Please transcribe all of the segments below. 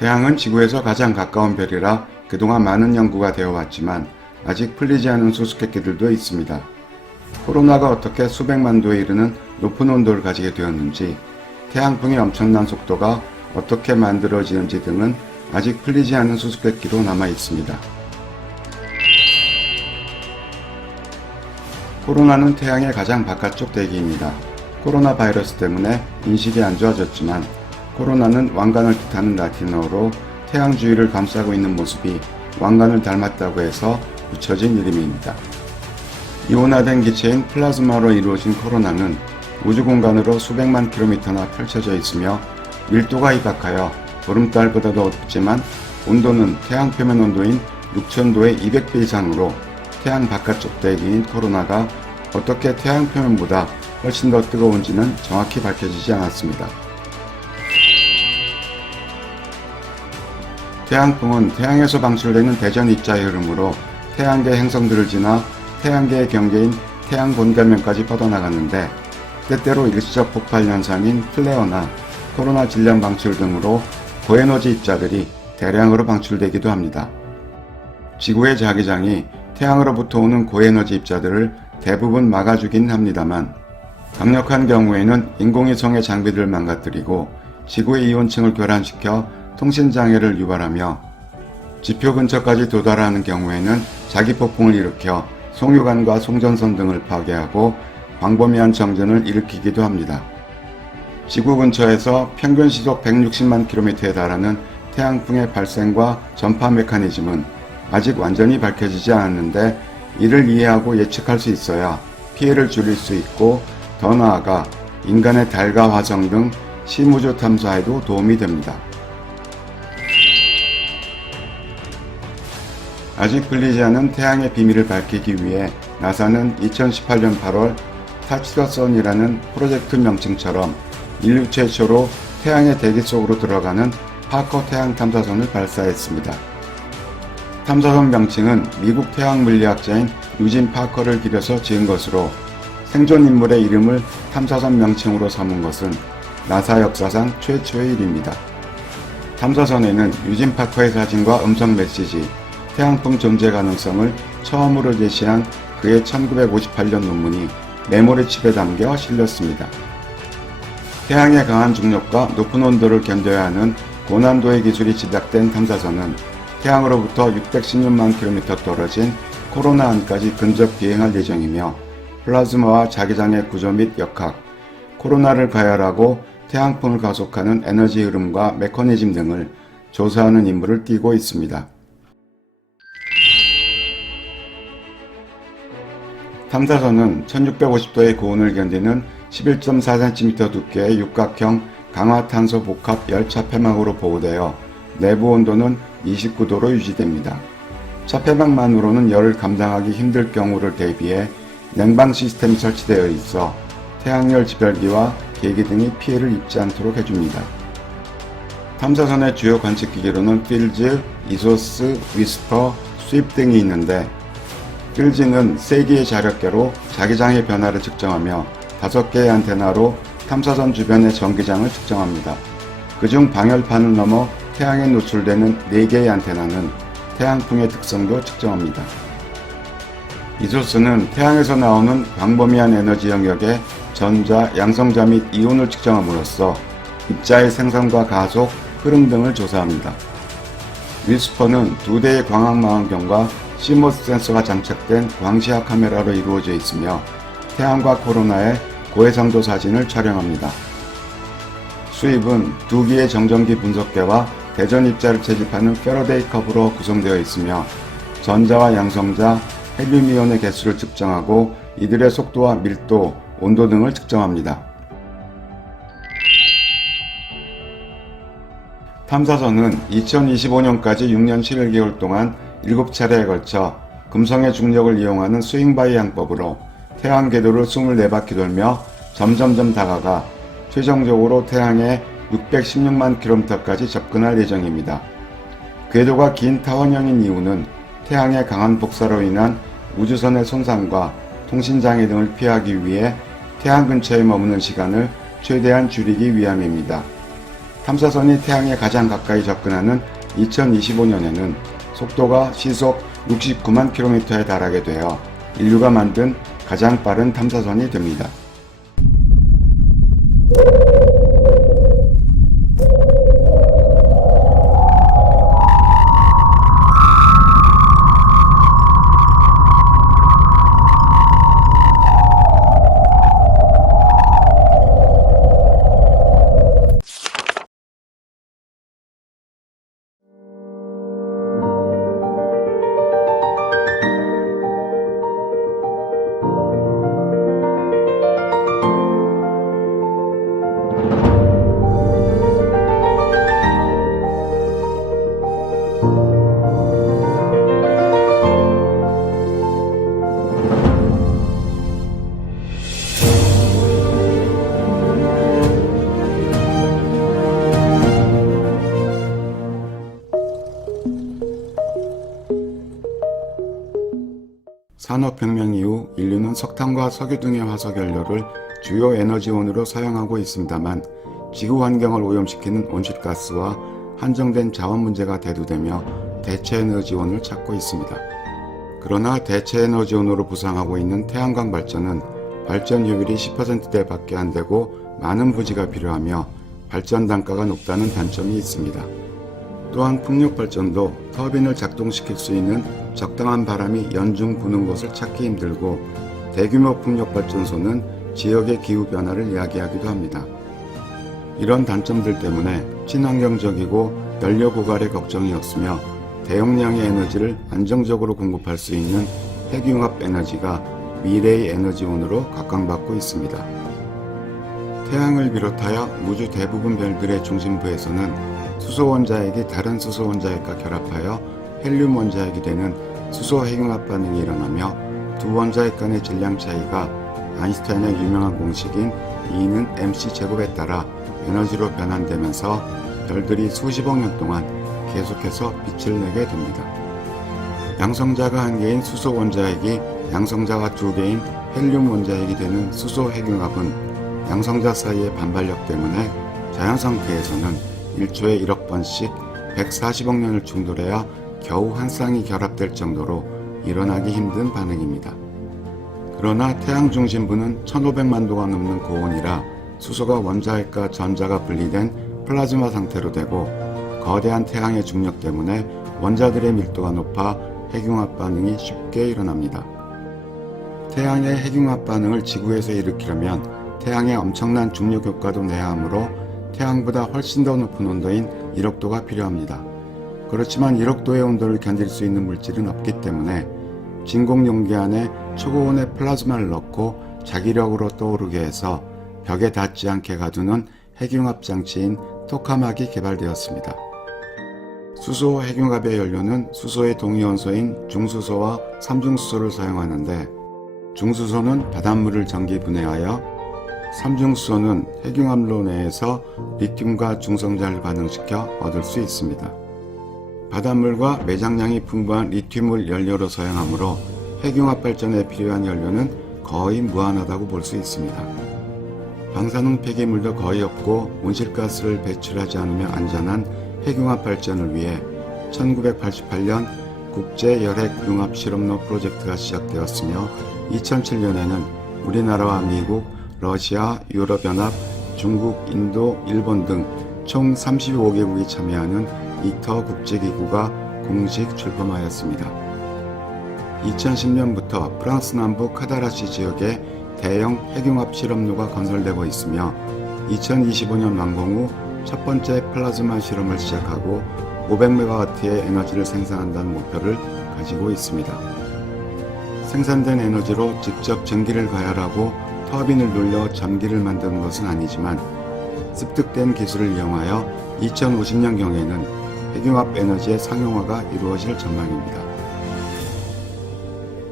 태양은 지구에서 가장 가까운 별이라 그동안 많은 연구가 되어 왔지만 아직 풀리지 않은 수수께끼들도 있습니다. 코로나가 어떻게 수백만 도에 이르는 높은 온도를 가지게 되었는지, 태양풍의 엄청난 속도가 어떻게 만들어지는지 등은 아직 풀리지 않은 수수께끼로 남아 있습니다. 코로나는 태양의 가장 바깥쪽 대기입니다. 코로나 바이러스 때문에 인식이 안 좋아졌지만 코로나는 왕관을 뜻하는 라틴어로 태양 주위를 감싸고 있는 모습이 왕관을 닮았다고 해서 붙여진 이름입니다. 이온화된 기체인 플라즈마로 이루어진 코로나는 우주 공간으로 수백만 킬로미터나 펼쳐져 있으며 밀도가 희박하여 보름달보다도 어둡지만 온도는 태양 표면 온도인 6000도의 200배 이상으로 태양 바깥쪽 대기인 코로나가 어떻게 태양 표면보다 훨씬 더 뜨거운지는 정확히 밝혀지지 않았습니다. 태양풍은 태양에서 방출되는 대전 입자의 흐름으로 태양계 행성들을 지나 태양계의 경계인 태양 본계면까지 뻗어나갔는데, 때때로 일시적 폭발 현상인 플레어나 코로나 질량 방출 등으로 고에너지 입자들이 대량으로 방출되기도 합니다. 지구의 자기장이 태양으로부터 오는 고에너지 입자들을 대부분 막아주긴 합니다만, 강력한 경우에는 인공위성의 장비들을 망가뜨리고 지구의 이온층을 교란시켜 통신장애를 유발하며 지표 근처까지 도달하는 경우에는 자기폭풍을 일으켜 송유관과 송전선 등을 파괴하고 광범위한 정전을 일으키기도 합니다. 지구 근처에서 평균 시속 160만 km에 달하는 태양풍의 발생과 전파 메커니즘은 아직 완전히 밝혀지지 않았는데, 이를 이해하고 예측할 수 있어야 피해를 줄일 수 있고 더 나아가 인간의 달과 화성 등 실무조 탐사에도 도움이 됩니다. 아직 풀리지 않은 태양의 비밀을 밝히기 위해 나사는 2018년 8월 터치 더 선이라는 프로젝트 명칭처럼 인류 최초로 태양의 대기 속으로 들어가는 파커 태양 탐사선을 발사했습니다. 탐사선 명칭은 미국 태양 물리학자인 유진 파커를 기려서 지은 것으로, 생존 인물의 이름을 탐사선 명칭으로 삼은 것은 나사 역사상 최초의 일입니다. 탐사선에는 유진 파커의 사진과 음성 메시지, 태양풍 존재 가능성을 처음으로 제시한 그의 1958년 논문이 메모리 칩에 담겨 실렸습니다. 태양의 강한 중력과 높은 온도를 견뎌야 하는 고난도의 기술이 집약된 탐사선은 태양으로부터 616만 km 떨어진 코로나1까지 근접 비행할 예정이며, 플라즈마와 자기장의 구조 및 역학, 코로나를 가열하고 태양풍을 가속하는 에너지 흐름과 메커니즘 등을 조사하는 임무를 띠고 있습니다. 탐사선은 1650도의 고온을 견디는 11.4cm 두께의 육각형 강화탄소 복합 열차 폐막으로 보호되어 내부 온도는 29도로 유지됩니다. 차폐막만으로는 열을 감당하기 힘들 경우를 대비해 냉방 시스템이 설치되어 있어 태양열 지별기와 계기 등이 피해를 입지 않도록 해줍니다. 탐사선의 주요 관측기기로는 필즈, 이소스, 위스퍼, 스윕 등이 있는데, 필즈는 3개의 자력계로 자기장의 변화를 측정하며 5개의 안테나로 탐사선 주변의 전기장을 측정합니다. 그중 방열판을 넘어 태양에 노출되는 4개의 안테나는 태양풍의 특성도 측정합니다. 이소스는 태양에서 나오는 광범위한 에너지 영역의 전자, 양성자 및 이온을 측정함으로써 입자의 생성과 가속, 흐름 등을 조사합니다. 위스퍼는 2대의 광학망원경과 CMOS 센서가 장착된 광시야 카메라로 이루어져 있으며 태양과 코로나의 고해상도 사진을 촬영합니다. 스윕은 2기의 정전기 분석계와 대전 입자를 채집하는 패러데이 컵으로 구성되어 있으며 전자와 양성자, 헬륨이온의 개수를 측정하고 이들의 속도와 밀도, 온도 등을 측정합니다. 탐사선은 2025년까지 6년 11개월 동안 7차례에 걸쳐 금성의 중력을 이용하는 스윙바이 양법으로 태양 궤도를 24바퀴 돌며 점점점 다가가 최종적으로 태양의 616만 km까지 접근할 예정입니다. 궤도가 긴 타원형인 이유는 태양의 강한 복사로 인한 우주선의 손상과 통신장애 등을 피하기 위해 태양 근처에 머무는 시간을 최대한 줄이기 위함입니다. 탐사선이 태양에 가장 가까이 접근하는 2025년에는 속도가 시속 69만 km에 달하게 되어 인류가 만든 가장 빠른 탐사선이 됩니다. 산업혁명 이후 인류는 석탄과 석유 등의 화석 연료를 주요 에너지원으로 사용하고 있습니다만 지구 환경을 오염시키는 온실가스와 한정된 자원 문제가 대두되며 대체 에너지원을 찾고 있습니다. 그러나 대체 에너지원으로 부상하고 있는 태양광 발전은 발전 효율이 10%대밖에 안 되고 많은 부지가 필요하며 발전 단가가 높다는 단점이 있습니다. 또한 풍력발전도 터빈을 작동시킬 수 있는 적당한 바람이 연중 부는 곳을 찾기 힘들고 대규모 풍력발전소는 지역의 기후변화를 이야기하기도 합니다. 이런 단점들 때문에 친환경적이고 연료 고갈의 걱정이 없으며 대용량의 에너지를 안정적으로 공급할 수 있는 핵융합 에너지가 미래의 에너지원으로 각광받고 있습니다. 태양을 비롯하여 우주 대부분 별들의 중심부에서는 수소 원자핵이 다른 수소 원자핵과 결합하여 헬륨 원자핵이 되는 수소 핵융합 반응이 일어나며 두 원자핵 간의 질량 차이가 아인슈타인의 유명한 공식인 E는 mc제곱에 따라 에너지로 변환되면서 별들이 수십억 년 동안 계속해서 빛을 내게 됩니다. 양성자가 한 개인 수소 원자핵이 양성자가 두 개인 헬륨 원자핵이 되는 수소 핵융합은 양성자 사이의 반발력 때문에 자연 상태에서는 1초에 1억 번씩 140억 년을 충돌해야 겨우 한 쌍이 결합될 정도로 일어나기 힘든 반응입니다. 그러나 태양 중심부는 1500만 도가 넘는 고온이라 수소가 원자핵과 전자가 분리된 플라즈마 상태로 되고 거대한 태양의 중력 때문에 원자들의 밀도가 높아 핵융합 반응이 쉽게 일어납니다. 태양의 핵융합 반응을 지구에서 일으키려면 태양의 엄청난 중력 효과도 내야 하므로 태양보다 훨씬 더 높은 온도인 1억 도가 필요합니다. 그렇지만 1억 도의 온도를 견딜 수 있는 물질은 없기 때문에 진공 용기 안에 초고온의 플라즈마를 넣고 자기력으로 떠오르게 해서 벽에 닿지 않게 가두는 핵융합 장치인 토카막이 개발되었습니다. 수소 핵융합의 연료는 수소의 동위원소인 중수소와 삼중수소를 사용하는데 중수소는 바닷물을 전기 분해하여 삼중수소는 핵융합로 내에서 리튬과 중성자를 반응시켜 얻을 수 있습니다. 바닷물과 매장량이 풍부한 리튬을 연료로 사용하므로 핵융합 발전에 필요한 연료는 거의 무한하다고 볼 수 있습니다. 방사능 폐기물도 거의 없고 온실가스를 배출하지 않으며 안전한 핵융합 발전을 위해 1988년 국제열핵융합 실험로 프로젝트가 시작되었으며 2007년에는 우리나라와 미국, 러시아, 유럽연합, 중국, 인도, 일본 등 총 35개국이 참여하는 이터 국제기구가 공식 출범하였습니다. 2010년부터 프랑스 남부 카다라시 지역에 대형 핵융합 실험로가 건설되고 있으며 2025년 완공 후 첫 번째 플라즈마 실험을 시작하고 500MW의 에너지를 생산한다는 목표를 가지고 있습니다. 생산된 에너지로 직접 전기를 가열하고 터빈을 돌려 전기를 만드는 것은 아니지만 습득된 기술을 이용하여 2050년경에는 핵융합 에너지의 상용화가 이루어질 전망입니다.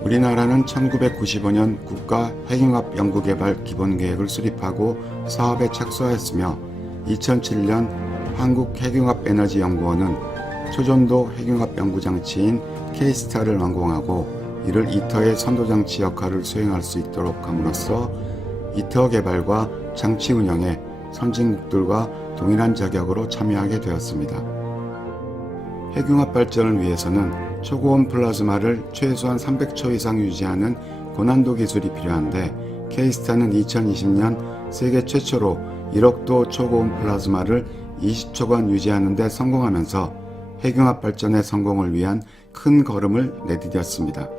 우리나라는 1995년 국가 핵융합 연구개발 기본계획을 수립하고 사업에 착수하였으며 2007년 한국핵융합에너지연구원은 초전도 핵융합 연구장치인 K-STAR를 완공하고 이를 이터의 선도장치 역할을 수행할 수 있도록 함으로써 이터 개발과 장치 운영에 선진국들과 동일한 자격으로 참여하게 되었습니다. 핵융합 발전을 위해서는 초고온 플라즈마를 최소한 300초 이상 유지하는 고난도 기술이 필요한데 K스타는 2020년 세계 최초로 1억도 초고온 플라즈마를 20초간 유지하는 데 성공하면서 핵융합 발전의 성공을 위한 큰 걸음을 내디뎠습니다.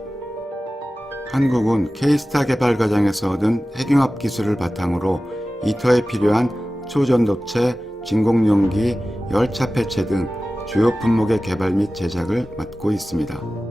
한국은 K스타 개발 과정에서 얻은 핵융합 기술을 바탕으로 이터에 필요한 초전도체, 진공용기, 열차 폐체 등 주요 품목의 개발 및 제작을 맡고 있습니다.